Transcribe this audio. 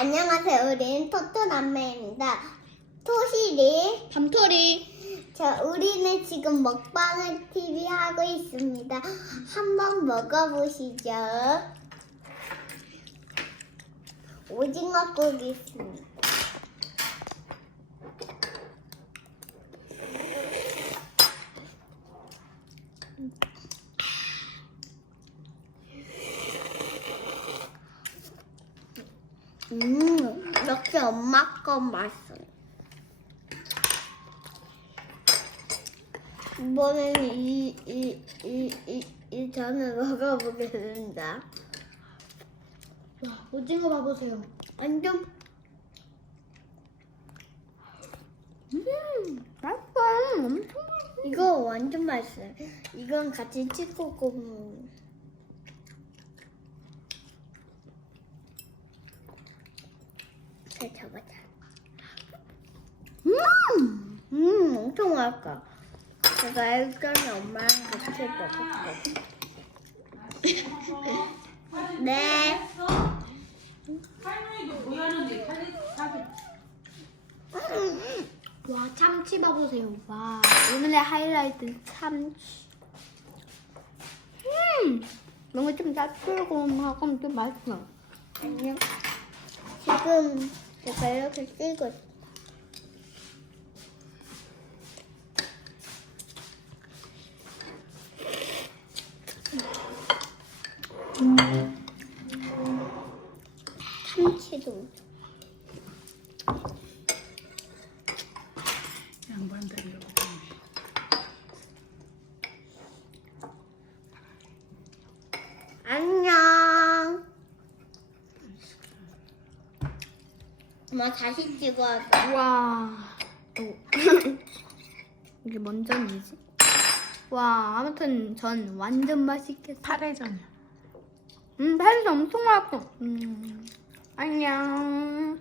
안녕하세요. 우리는 토토남매입니다. 토시리. 밤토리. 자, 우리는 지금 먹방을 TV 하고 있습니다. 한번 먹어보시죠. 오징어 국이 있습니다. 음, 역시 엄마 거 맛있어요. 이번에는 이, 이, 이, 이, 이 전을 먹어보겠습니다. 와, 오징어 봐보세요. 완전, 음, 맛있어. 엄청 이거 완전 맛있어요. 이건 같이 찍고 잡아자. 음! 음, 엄청 맛있어. 제가 일전에 엄마랑 같이 먹었거든요. 네. 와, 참치 봐보세요. 와, 오늘의 하이라이트 참치. 음, 뭔가 좀 달콤하고 좀 맛있어. 안녕. 지금 제가 이렇게 찍고 있어요. 참치도 양반들 이러고 안녕. 엄마 다시 찍어야 돼. 와, 오. 이게 뭔 전이지? 와, 아무튼 전 완전 맛있겠어. 파래전이야 음, 팔이 엄청 맛있어. 음, 안녕.